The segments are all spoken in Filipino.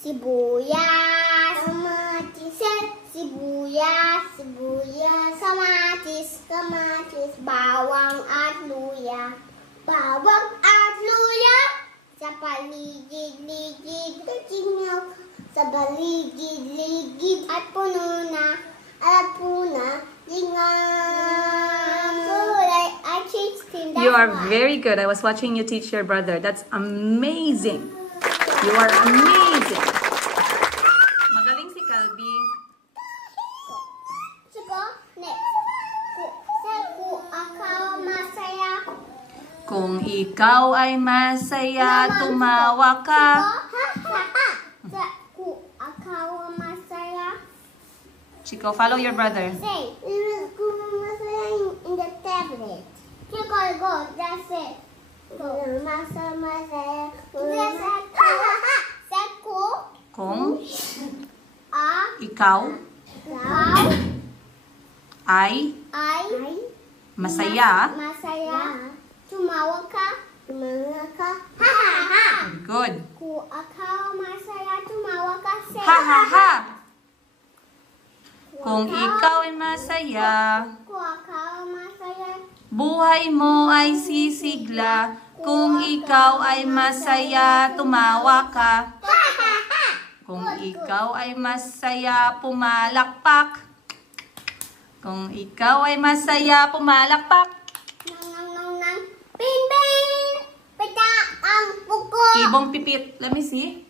sibuyas, kamatis, sibuyas, sibuyas, kamatis, bawang at luya. Bawang at luya sa paligid-ligid, sa baligid-ligid at puno na You are very good. I was watching you teach your brother. That's amazing. You are amazing. Magaling si Calby. Kung ikaw ay masaya, tumawa ka. Chico, follow your brother. Say, in the tablet. Chico, go. That's it. Go. Masaya. Kung ikaw ay masaya, tumawa ka. Good. Kung ikaw masaya, tumawa ka. Say, Ha ha ha. Kung ikaw ay masaya, buhay mo ay sisigla. Kung ikaw ay masaya, tumawa ka. Kung ikaw ay masaya, pumalakpak. Kung ikaw ay masaya, pumalakpak. Pin-pin! Pita ang puko! Ibong pipit. Let me see.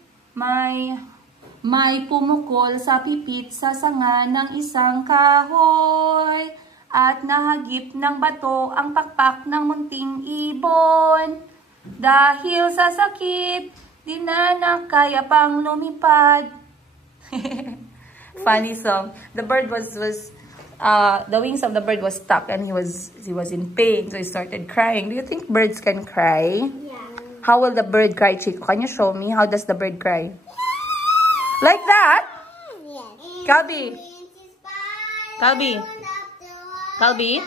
May pumukol sa pipit sa sanga ng isang kahoy at nahagip ng bato ang pakpak ng munting ibon. Dahil sa sakit, di na nakaya pang lumipad. Funny song. The bird the wings of the bird was stuck and he was in pain, so he started crying. Do you think birds can cry? Yeah. How will the bird cry, Chico? Can you show me? How does the bird cry? Like that? Yes. Calby,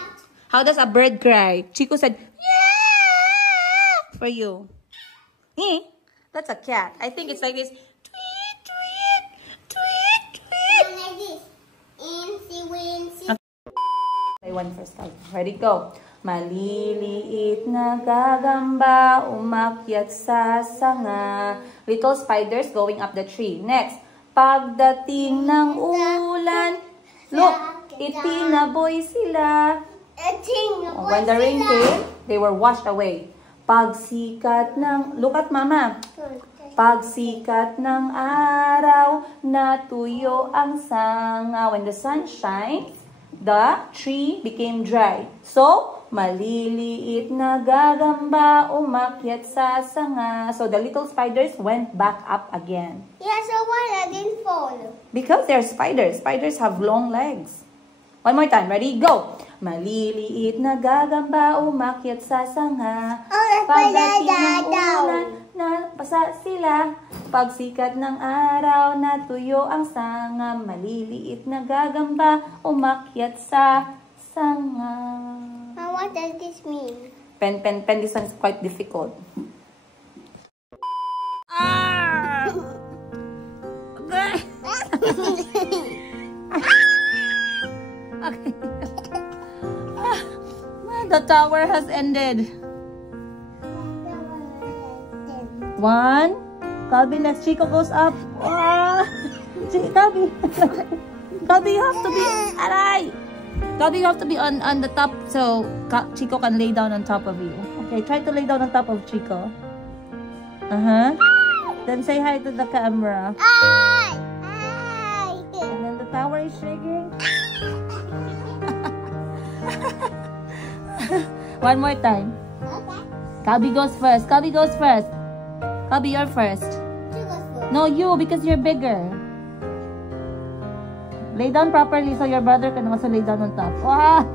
how does a bird cry? Chico said, yeah! For you. Eh? That's a cat. I think it's like this. Tweet, tweet, tweet, tweet. Like this. Incy, wincy. Okay. One first time. Ready, go. Maliliit na gagamba, umakyat sa sanga. Little spiders going up the tree. Next. Pagdating ng ulan, look, itinaboy sila. When the rain came, they were washed away. Pagsikat ng, look at mama. Pagsikat ng araw, natuyo ang sanga. When the sun shines, the tree became dry. So, maliliit na gagamba, umakyat sa sanga. So, the little spiders went back up again. Yeah, so why I didn't fall? Because they're spiders. Spiders have long legs. One more time. Ready? Go! Maliliit na gagamba, umakyat sa sanga. Pagdating ng ulan, napasa sila. Pagsikat ng araw, natuyo ang sanga. Maliliit na gagamba, umakyat sa sanga. What does this mean? Pen. This one is quite difficult. Ah! Okay. Okay. The tower has ended. One. Calby, next. Chico goes up. Calby. Calby, you have to be. Aray! Calby, you have to be on the top so Chico can lay down on top of you. Okay, try to lay down on top of Chico. Then say hi to the camera. Hi! And then the tower is shaking. One more time. Okay. Calby goes first. Calby goes first. Calby, you're first. No, you, because you're bigger. Lay down properly so your brother can also lay down on top. Wow.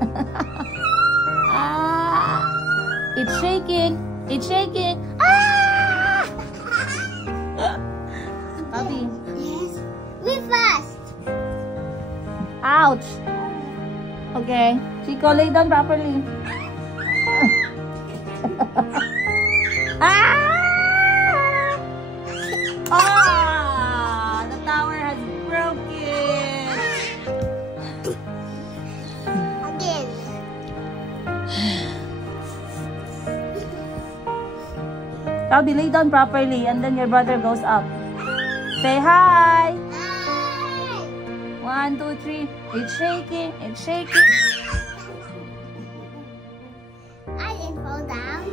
It's shaking. It's shaking. Calby. Yes. Me first. Ouch. Okay. Chico, lay down properly. Calby, lay down properly and then your brother goes up. Say hi! Hi. 1, 2, 3. It's shaking. It's shaking. I didn't fall down.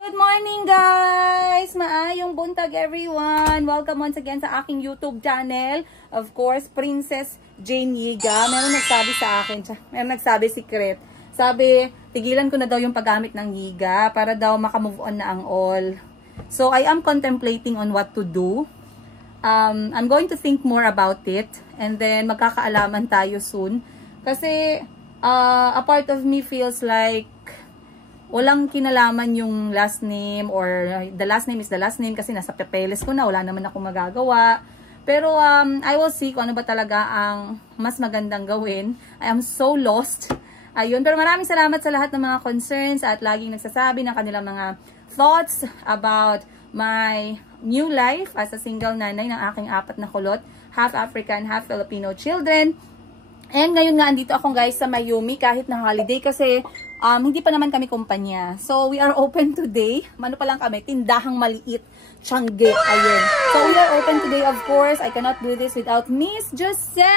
Good morning, guys! Maayong buntag, everyone! Welcome once again sa aking YouTube channel. Of course, Princess Jane Yiga. Meron nagsabi sa akin, meron nagsabi secret. Sabi, tigilan ko na daw yung paggamit ng Yiga para daw makamove on na ang all. So, I am contemplating on what to do. I'm going to think more about it. And then, magkakaalaman tayo soon. Kasi, a part of me feels like walang kinalaman yung last name or the last name is the last name kasi nasa papeles ko na, wala naman ako magagawa. Pero I will see kung ano ba talaga ang mas magandang gawin. I am so lost. Ayun, pero maraming salamat sa lahat ng mga concerns at laging nagsasabi ng kanilang mga thoughts about my new life as a single nanay ng aking 4 na kulot, half African, half Filipino children. And ngayon nga, andito ako guys sa Mayumi kahit na holiday kasi hindi pa naman kami kumpanya. So, we are open today. Mano pa lang kami, tindahang maliit, Tiangge, ayun. So, we are open today, of course. I cannot do this without Miss Giselle!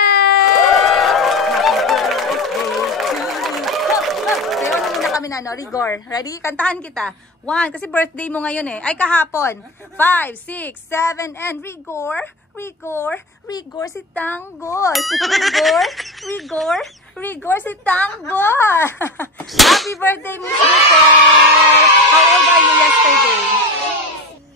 Sayo na muna kami na, no? Rigor. Ready? Kantahan kita. 1, kasi birthday mo ngayon eh. Ay, kahapon. 5, 6, 7, and rigor. Rigor, rigor si Tanggol. Rigor, rigor, rigor si Tanggol. Happy birthday, Miss Giselle. How old are you yesterday?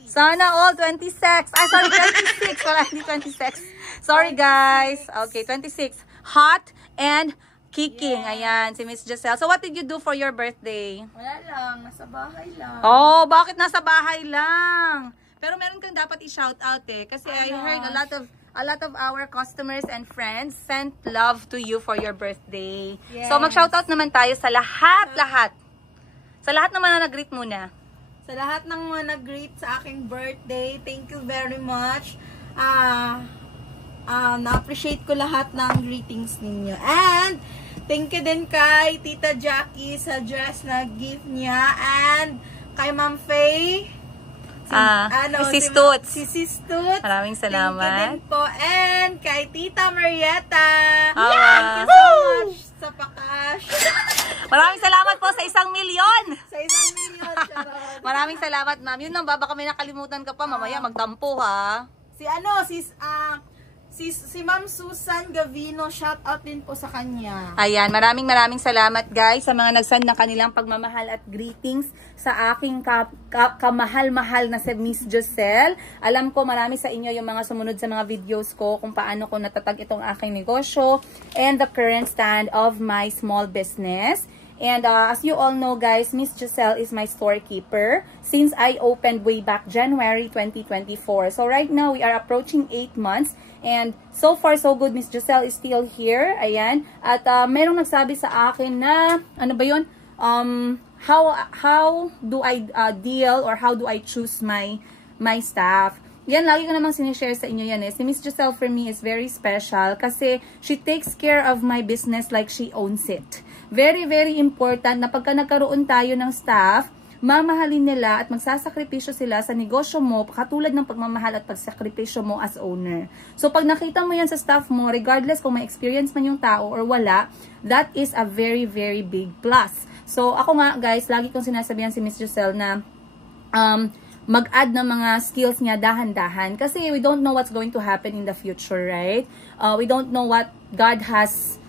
Sana all 26. Sorry, 26. Wala, hindi 26. Sorry, guys. Okay, 26. Hot and kicking. Ayan, si Miss Giselle. So, what did you do for your birthday? Wala lang, nasa bahay lang. Oh, bakit nasa bahay lang? Pero meron kang dapat i-shout out eh. Kasi I heard a lot of our customers and friends sent love to you for your birthday. Yes. So, mag-shout out naman tayo sa lahat. Sa lahat naman na nag-greet muna. Sa lahat ng mga nag-greet sa aking birthday, thank you very much. Na-appreciate ko lahat ng greetings ninyo. And, thank you din kay Tita Jackie sa dress na gift niya. And, kay Ma'am Faye. Si Stutz. Si Stutz. Maraming salamat. Thank you din po. And, kay Tita Marietta. Wow. Thank you so much sa pakash. Maraming salamat po sa 1 milyon. Sa 1 million, charot. Maraming salamat, ma'am. Yun lang ba? Baka may nakalimutan ka pa. Mamaya magtampo, ha? Si Ma'am Susan Gavino, shout out din po sa kanya. Ayan, maraming salamat guys sa mga nagsend ng kanilang pagmamahal at greetings sa aking kamahal-mahal na si Miss Giselle. Alam ko marami sa inyo yung mga sumunod sa mga videos ko kung paano ko natatag itong aking negosyo and the current stand of my small business. And as you all know guys, Miss Giselle is my storekeeper since I opened way back January 2024. So right now, we are approaching 8 months. And so far, so good. Miss Giselle is still here. Ayan. At merong nagsabi sa akin na, ano ba yun? How do I deal or how do I choose my staff? Yan, lagi ko namang sinishare sa inyo yan eh. Si Miss Giselle for me is very special kasi she takes care of my business like she owns it. Very, very important na pagka nagkaroon tayo ng staff, mamahalin nila at magsasakripisyo sila sa negosyo mo katulad ng pagmamahal at pagsakripisyo mo as owner. So, pag nakita mo yan sa staff mo, regardless kung may experience man yung tao or wala, that is a very, very big plus. So, ako nga guys, lagi kong sinasabihan si Miss Giselle na mag-add ng mga skills niya dahan-dahan kasi we don't know what's going to happen in the future, right? We don't know what God has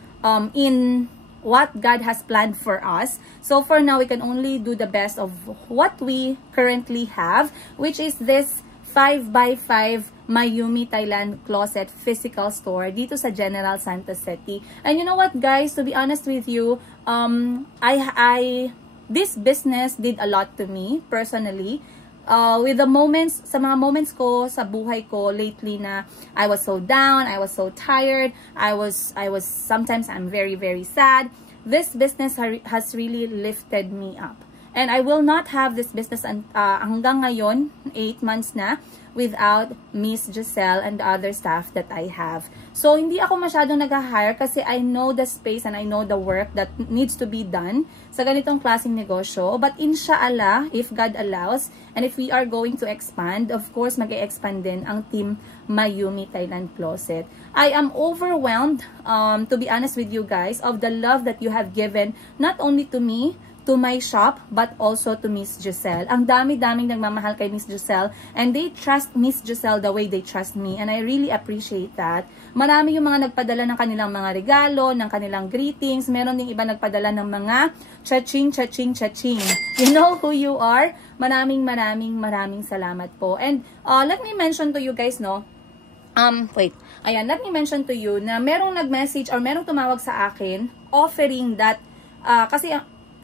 what God has planned for us. So for now, we can only do the best of what we currently have, which is this 5x5 Mayumi Thailand Closet physical store dito sa General Santos City. And you know what guys, to be honest with you, this business did a lot to me personally. With the moments, sa mga moments ko sa buhay ko lately na I was so down, I was so tired, sometimes I'm very, very sad. This business has really lifted me up. And I will not have this business hanggang ngayon 8 months na without Miss Giselle and the other staff that I have. So, hindi ako masyadong nag-hire kasi I know the space and I know the work that needs to be done sa ganitong klaseng negosyo. But inshallah, if God allows, and if we are going to expand, of course, mag-e-expand din ang Team Mayumi Thailand Closet. I am overwhelmed, to be honest with you guys, of the love that you have given, not only to me, to my shop, but also to Miss Giselle. Ang dami-daming nagmamahal kay Miss Giselle, and they trust Miss Giselle the way they trust me, and I really appreciate that. Marami yung mga nagpadala ng kanilang mga regalo, ng kanilang greetings. Meron ding iba nagpadala ng mga cha-ching, cha-ching, cha-ching. You know who you are. Maraming salamat po. And let me mention to you guys, no, let me mention to you na merong nag-message or merong tumawag sa akin offering that, kasi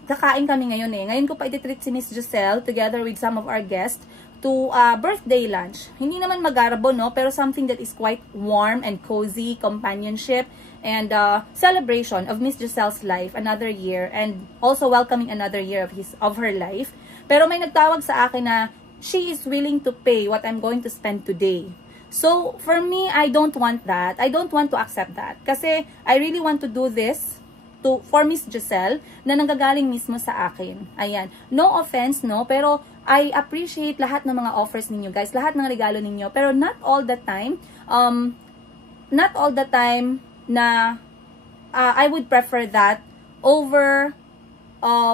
kakain kami ngayon eh. Ngayon ko pa ititreat si Miss Giselle together with some of our guests to birthday lunch. Hindi naman magarbo, no? Pero something that is quite warm and cozy, companionship, and celebration of Miss Giselle's life, another year, and also welcoming another year of her life. Pero may nagtawag sa akin na she is willing to pay what I'm going to spend today. So, for me, I don't want that. I don't want to accept that. Kasi I really want to do this for Miss Giselle na nanggagaling mismo sa akin. Ayan. No offense, no? Pero I appreciate lahat ng mga offers ninyo, guys. Lahat ng regalo ninyo. Pero not all the time, na I would prefer that over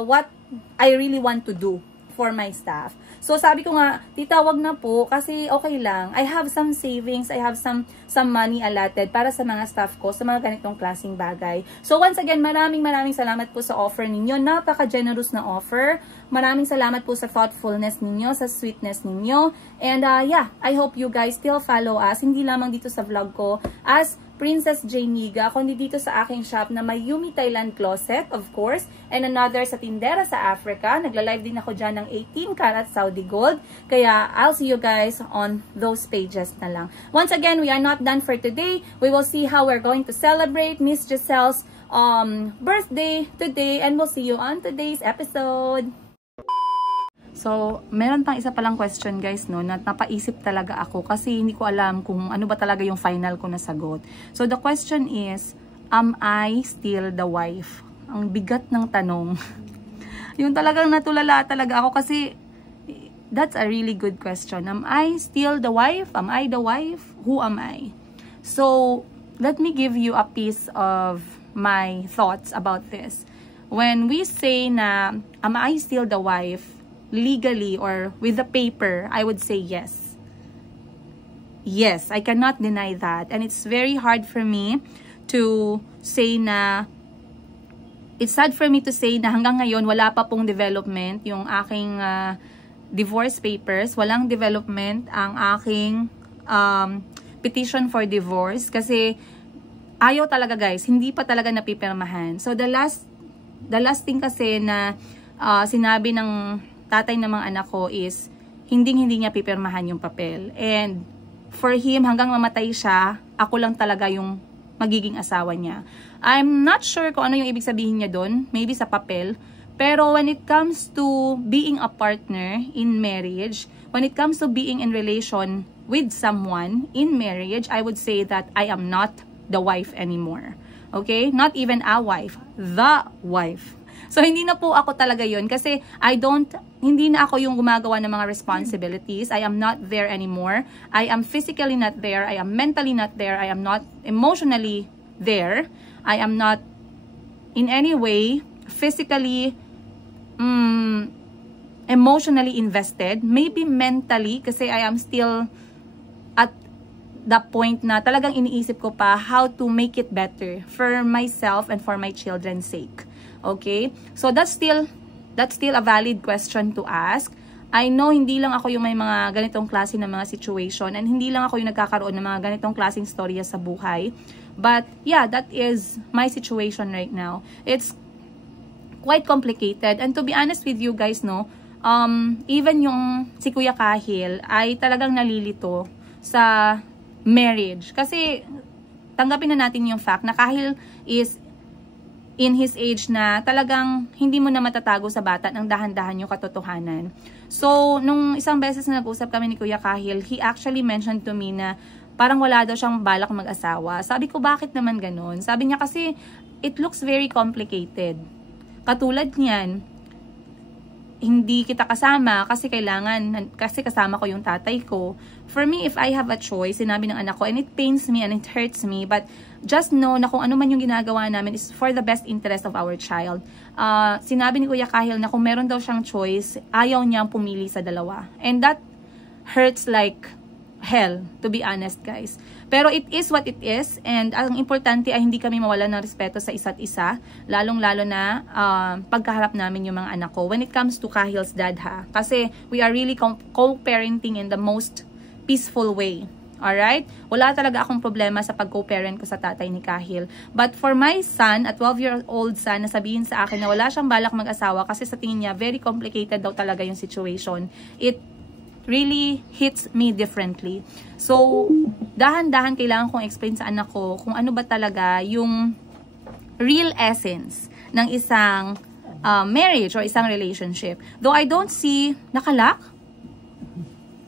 what I really want to do for my staff. So, sabi ko nga, tita, wag na po kasi okay lang. I have some savings, I have some money allotted para sa mga staff ko, sa mga ganitong klaseng bagay. So, once again, maraming salamat po sa offer ninyo. Napaka-generous na offer. Maraming salamat po sa thoughtfulness ninyo, sa sweetness ninyo. And yeah, I hope you guys still follow us, hindi lamang dito sa vlog ko, as Princess Janiga, kundi dito sa aking shop na Mayumi Thailand Closet, of course, and another sa Tindera sa Africa. Nagla-live din ako dyan ng 18 karat Saudi Gold. Kaya, I'll see you guys on those pages na lang. Once again, we are not done for today. We will see how we're going to celebrate Miss Giselle's birthday today, and we'll see you on today's episode. So, meron pang isa palang question guys, no, na napaisip talaga ako kasi hindi ko alam kung ano ba talaga yung final ko na sagot. So, the question is, am I still the wife? Ang bigat ng tanong. Yung talagang natulala talaga ako kasi that's a really good question. Am I still the wife? Am I the wife? Who am I? So, let me give you a piece of my thoughts about this. When we say na, am I still the wife? Legally or with the paper, I would say yes. Yes, I cannot deny that. And it's very hard for me to say na, it's sad for me to say na hanggang ngayon wala pa pong development yung aking divorce papers. Walang development ang aking petition for divorce kasi ayaw talaga guys, hindi pa talaga napipirmahan. So the last thing kasi na sinabi ng tatay ng mga anak ko is hindi niya pipirmahan yung papel. And for him, hanggang mamatay siya, ako lang talaga yung magiging asawa niya. I'm not sure kung ano yung ibig sabihin niya doon, maybe sa papel. Pero when it comes to being a partner in marriage, when it comes to being in relation with someone in marriage, I would say that I am not the wife anymore. Okay? Not even a wife, the wife. So, hindi na po ako talaga yun kasi hindi na ako yung gumagawa ng mga responsibilities. I am not there anymore. I am physically not there. I am mentally not there. I am not emotionally there. I am not in any way physically, emotionally invested. Maybe mentally kasi I am still at the point na talagang iniisip ko pa how to make it better for myself and for my children's sake. Okay? So, that's still a valid question to ask. I know hindi lang ako yung may mga ganitong klase ng mga situation and hindi lang ako yung nagkakaroon ng mga ganitong klaseng storya sa buhay. But, yeah, that is my situation right now. It's quite complicated. And to be honest with you guys, no, even yung si Kuya Kahil ay talagang nalilito sa marriage. Kasi, tanggapin na natin yung fact na Kahil is in his age na talagang hindi mo na matatago sa bata ng dahan-dahan yung katotohanan. So, nung isang beses na nag-usap kami ni Kuya Kahil, he actually mentioned to me na parang wala daw siyang balak mag-asawa. Sabi ko, bakit naman ganun? Sabi niya kasi, it looks very complicated. Katulad niyan, hindi kita kasama kasi kasi kasama ko yung tatay ko. For me, if I have a choice, sinabi ng anak ko, and it pains me and it hurts me, but just know na kung ano man yung ginagawa namin is for the best interest of our child. Sinabi ni Kuya Kahil na kung meron daw siyang choice, ayaw niyang pumili sa dalawa. And that hurts like hell, to be honest, guys. Pero it is what it is, and ang importante ay hindi kami mawala ng respeto sa isa't isa, lalong-lalo na pagkaharap namin yung mga anak ko. When it comes to Kahil's dad, ha? Kasi we are really co-parenting in the most peaceful way. Alright? Wala talaga akong problema sa pag-co-parent ko sa tatay ni Kahil. But for my son, a 12-year-old son, na sabihin sa akin na wala siyang balak mag-asawa kasi sa tingin niya, very complicated daw talaga yung situation. It really hits me differently. So, dahan-dahan kailangan kong explain sa anak ko kung ano ba talaga yung real essence ng isang marriage or isang relationship. Though I don't see,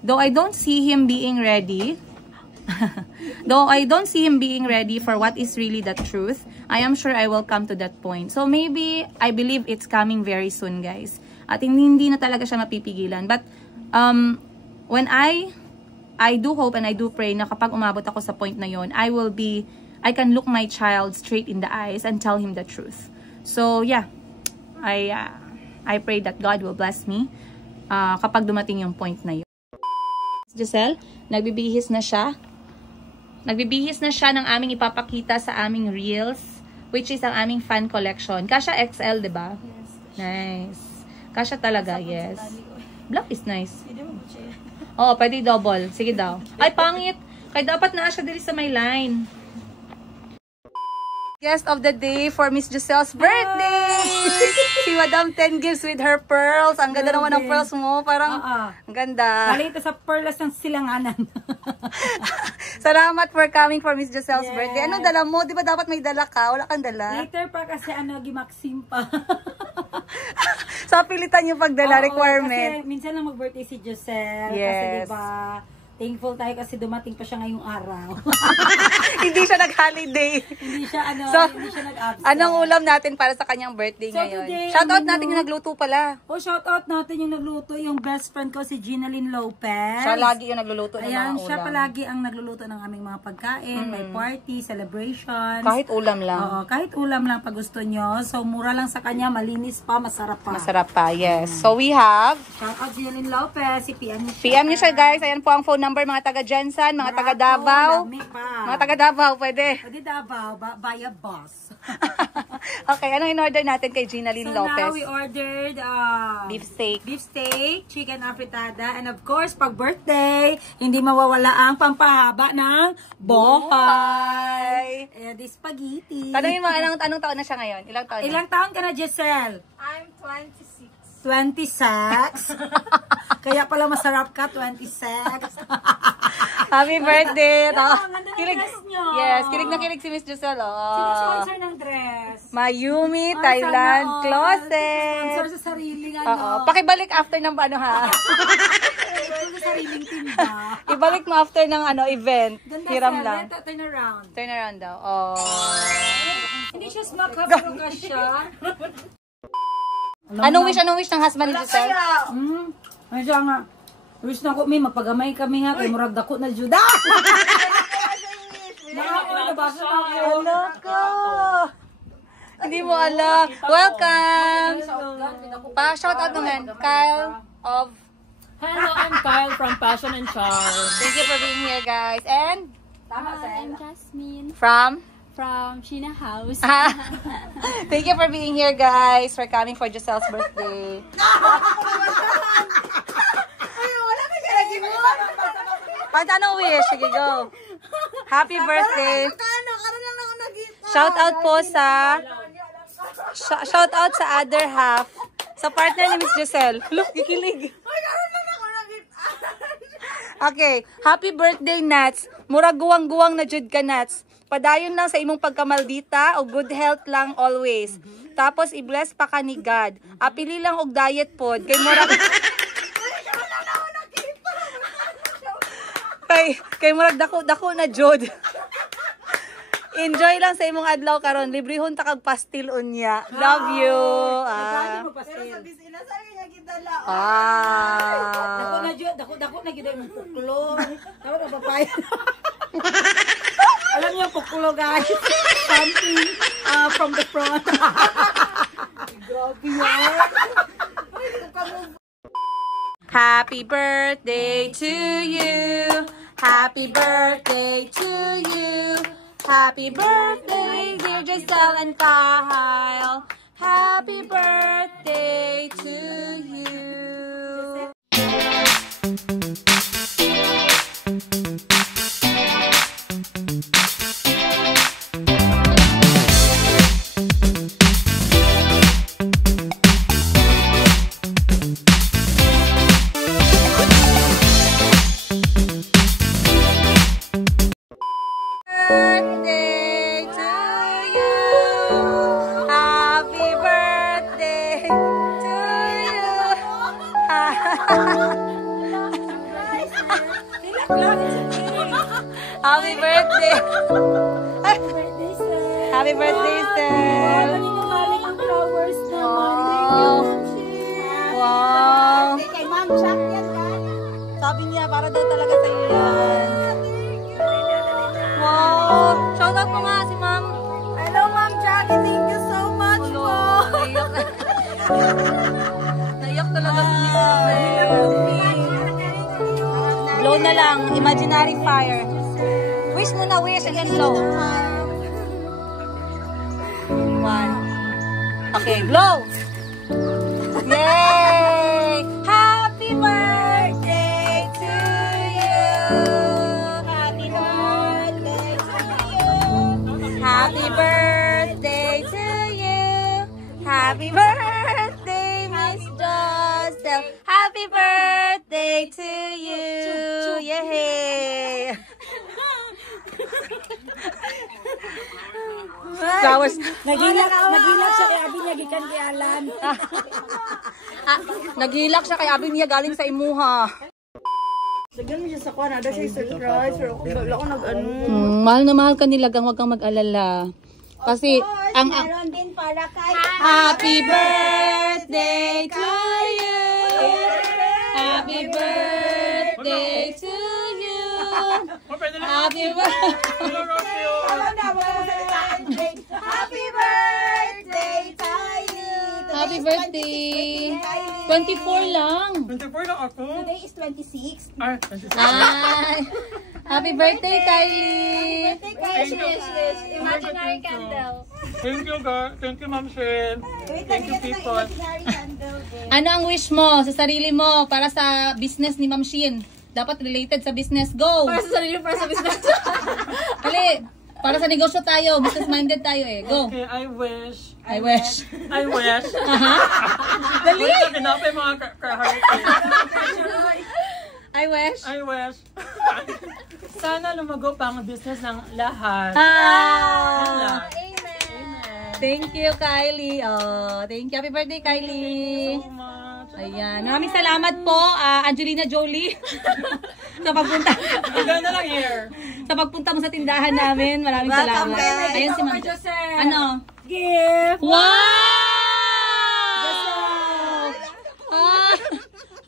though I don't see him being ready, for what is really the truth, I am sure I will come to that point. So maybe, I believe it's coming very soon, guys. At hindi na talaga siya mapipigilan. But, when I do hope and I do pray na kapag umabot ako sa point na yon, I can look my child straight in the eyes and tell him the truth. So, yeah. I pray that God will bless me kapag dumating yung point na yun. Giselle, nagbibihis na siya. Nagbibihis na siya ng aming ipapakita sa aming reels, which is ang aming fan collection. Kasha XL, diba? Yes. Nice. Kasha talaga, yes. Black is nice. Oo, pwede double. Sige daw. Ay, pangit. Kaya dapat na siya dili sa may line. Guest of the day for Miss Giselle's birthday! Si Madam 10 gives with her pearls. Ang ganda naman ng pearls mo. Parang, ang ganda. Kalita sa pearls ng silanganan. Salamat for coming for Miss Giselle's birthday. Anong dala mo? Di ba dapat may dala ka? Wala kang dala? Later pa kasi gimaksim pa. Sa pilitan yung pagdala requirement. Kasi minsan lang mag-birthday si Giselle. Yes. Kasi diba, thankful tayo kasi dumating pa siya ngayong araw. Hindi siya nag-holiday. Hindi siya nag-absent. Anong ulam natin para sa kanyang birthday ngayon? Today, Shoutout natin yung nagluto pala. Shoutout natin yung nagluto, yung best friend ko si Ginalyn Lopez. Siya lagi yung nagluluto ng mga Ayan, ulam. siya palagi ang nagluluto ng aming mga pagkain, may party, celebrations. Kahit ulam lang. Oo, kahit ulam lang pag gusto nyo. So, mura lang sa kanya, malinis pa, masarap pa. Masarap pa, yes. So, we have Shoutout Ginalyn Lopez, si PM niya. PM niyo siya, guys. Ayan po ang phone number, mga taga Jensen, mga taga Davao. Mga taga Davao, pwede. Pwede Davao, via boss. Okay, anong in-order natin kay Ginalyn Lopez? So now we ordered beef steak, chicken afritada, and of course, pag birthday, hindi mawawala ang pampahaba ng buhay. The spaghetti. Tanungin mo, anong taon na siya ngayon? Ilang taon na? Ilang taon ka na, Giselle? I'm 26. 26. Kaya pala masarap ka, 26. Happy birthday! Ang ganda ng dress nyo. Yes, kilig na kilig si Miss Giselle. Sino sponsor ng dress? Mayumi, Thailand Closet. Sponsor sa sariling Oo. Pakibalik after ng ano ha. Sa sariling tinda. Ibalik mo after ng event. Ganda Hiram siya. lang. Turn around. Turn around daw. Oh. Hindi siya smack ha, pero ka siya. Anong wish ng husband ni Giselle? Ay siya nga. Wish na ko, may magpagamay kami nga, kay murag dako na juda. Hello ko! Hindi mo alam. Welcome! Pa-shout out naman. Kyle of... Hello, I'm Kyle from Passion and Charm. Thank you for being here, guys. And? I'm Jasmine From Sheena House. Thank you for being here, guys. For coming for Giselle's birthday. Anong wish? Sige, go. Happy birthday. Shout out po sa other half. Sa partner ni Miss Giselle. Look, gikilig. Okay. Happy birthday, Nats. Murag guwang-guwang na jud ka, Nats. Padayon lang sa imong pagkamaldita o good health lang always. Tapos i-bless pa ka ni God. Apili lang og diet pod kay murag kay murag dako na jud. Enjoy lang sa imong adlaw karon. Librehon ta kag pastil unya. Love you. Pero sa bisina sa kanya gidala. Dako na gid yung puklo. Dapat na papaya. Alam niyo puklo guys. Something from the front. Grabe yan. Happy birthday to you. Happy birthday to you. Happy birthday, dear Giselle and Kyle. Happy birthday to you. Birthday to you. Happy birthday to you. Happy birthday. Happy birthday, sir. Wow. Kay Ma'am Chuck yan, guys. Sabi niya, para daw talaga sa iyo yan. Wow. Shout out mo nga si Ma'am. Hello, Ma'am Jackie. Thank you so much po. Naiyak na. Naiyak talaga si Ma'am. Blow na lang. Imaginary fire. Wish mo na, wish and then blow. One. Okay, blow. Yay! Happy birthday to you. Happy birthday to you. Happy birthday to you. Happy birthday, Miss Josel. Happy birthday to you. Yay! Flowers. Nagilak siya kay abi niya gikan kay Alan. Naghilak siya kay abi niya galing sa imuha. Sagyan mo siya sa kwan. Ada siya surprise. Pero wala ko nag-ano. Mahal na mahal ka nila, huwag kang mag-alala. Kasi, Meron din para kay Happy birthday to you! Happy birthday to you! Happy birthday! Happy birthday to you. Happy birthday! 24 lang! 24 lang ako. Today is 26. Ay, Ay! Happy birthday, Kylie! Imaginary candle. thank you, girl. Thank you, Ma'am Shin. Thank you, people. Imaginary candle din. Ano ang wish mo sa sarili mo para sa business ni Ma'am Shin? Dapat related sa business. Go! Para sa sarili, para sa business. Kali, para sa negosyo tayo. Business-minded tayo eh. Go! Okay, I wish. I wish. I wish. Dali! Wait, kinapay mga kaharitin. I wish. I wish. Sana lumago pa ang business ng lahat. Ah! Amen. Thank you, Kylie. Oh, thank you. Happy birthday, Kylie. So much. Ayan. Maraming salamat po, Angelina Jolie. sa pagpunta. Hanggang na lang here. Sa pagpunta mo sa tindahan namin. Maraming salamat. Ayun si Ma'am. Ano? Gift. Wow! Ah,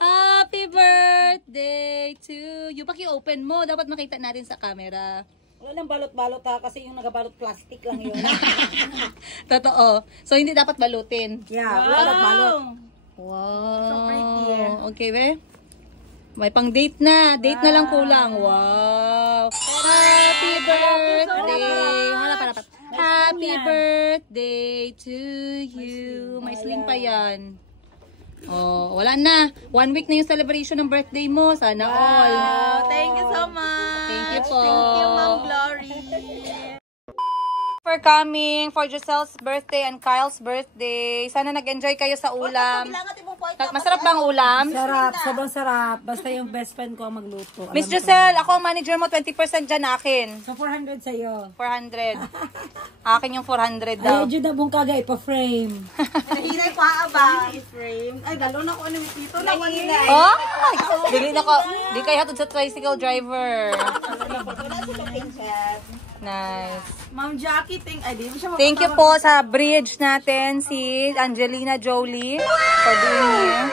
happy birthday to you. Paki-open mo. Dapat makita natin sa camera. Wala nang balot-balot ha kasi yung nagabalot plastic lang yun. Totoo. So, hindi dapat balutin. Yeah, balot-balot. Wow. So pretty. Okay, be? May pang date na. Date na lang kulang. Wow. Happy birthday. Harap. Happy birthday to you. May sling pa yan. Oh, wala na. 1 week na yung celebration ng birthday mo. Sana all. Thank you so much. Thank you po. Thank you, Ma'am Glory. For coming for Giselle's birthday and Kyle's birthday. Sana nag-enjoy kayo sa ulam. Masarap bang ulam? Sarap, sobrang sarap. Basta yung best friend ko ang magluto. Miss Giselle, ako ang manager mo, 20% dyan akin. So, 400 sa'yo. 400. Akin yung 400 daw. Ay, dyan na bong kaga ipa-frame. Nahinay pa ba? Frame. Ay, dalo na ko ano dito na ko nila. Oh! Dili na ko. Di kayo hatod sa tricycle driver. Nice. Ma'am Jackie, Thank you po sa bridge natin, si Angelina Jolie. For being here.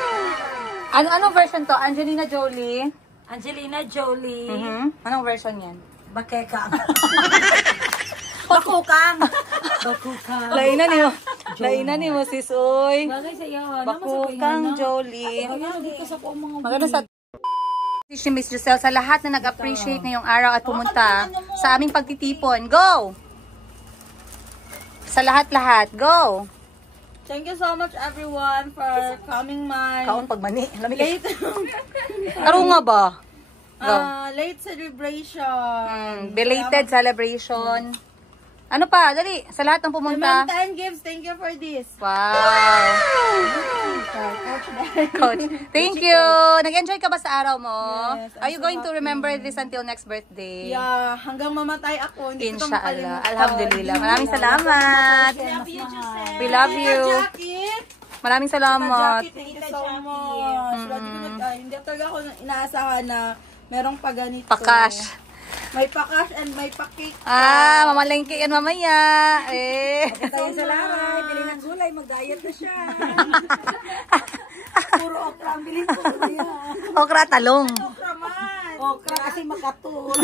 Anong version to? Angelina Jolie? Angelina Jolie. Anong version yan? Bakeka. Bakukang. Bakukang. Lainan ni mo, sis. Uy. Bagay sa'yo. Bakukang Jolie. Bagay dito sa ko mga Maganda sa si Miss Giselle sa lahat na nag-appreciate ngayong araw at pumunta sa aming pagtitipon. Go! Sa lahat-lahat. Go! Thank you so much everyone for coming my Kaon pagmani. late Karo nga ba? Go. late celebration. Belated celebration. Ano pa? Dali. Sa lahat ng pumunta. Valentine gifts, thank you for this. Wow! Coach. Thank you! Nag-enjoy ka ba sa araw mo? Yes, Are you going to remember this until next birthday? Yeah, hanggang mamatay ako. Hindi ko ito Inshallah. makalimutan. Alhamdulillah. Maraming salamat. We love you. Jackie. Maraming salamat. Jackie, thank you so much. Hindi talaga ako inaasahan na merong paganito. Pakash. May pakash and may pakik. Mamalengke yan mamaya. tayo sa laray. Bili ng gulay. Mag-diet na siya. Puro okra ang bilhin ko. Okra talong. Raman. Okra kasi makatul.